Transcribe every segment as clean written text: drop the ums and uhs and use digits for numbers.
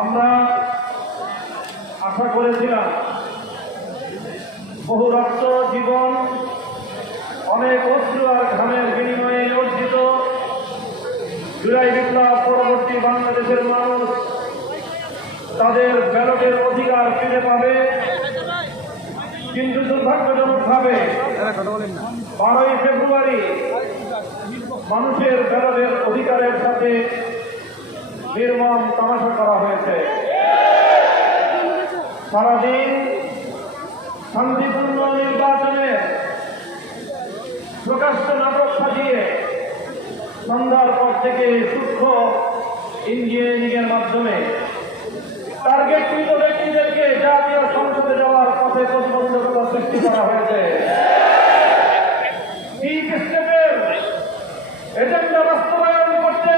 আমরা আশা করেছিলাম বহু রক্ত জীবন অনেক অশ্রু আর ঘামের বিনিময়ে অর্জিত জুলাই বিপ্লব পরবর্তী বাংলাদেশের মানুষ তাদের ব্যালটের অধিকার ফিরে পাবে, কিন্তু দুর্ভাগ্যজনকভাবে 12ই ফেব্রুয়ারি মানুষের ব্যালটের অধিকারের সাথে নির্মম তামাশা করা হয়েছে। সারাদিন শান্তিপূর্ণ নির্বাচনের প্রকাশ্য নাটক সাজিয়ে সন্ধ্যার পর থেকে সূক্ষ্ম ইঞ্জিনিয়ারিংয়ের মাধ্যমে টার্গেটকৃত ব্যক্তিদেরকে জাতীয় সংসদে যাওয়ার পথে প্রতিবন্ধকতা সৃষ্টি করা হয়েছে। ডিপ স্টেটের এজেন্ডা বাস্তবায়ন করতে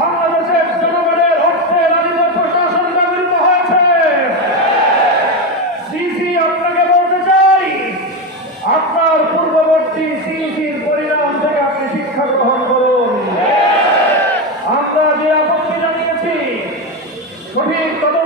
বাংলাদেশের জনগণের অর্থে রাজ্য প্রশাসন ব্যবহৃত হয়েছে। সিসি আপনাকে বলতে চাই, আপনার পূর্ববর্তী সিসির পরিণাম থেকে আপনি শিক্ষা গ্রহণ করুন। আমরা যে আপত্তি জানিয়েছি সঠিক তদন্ত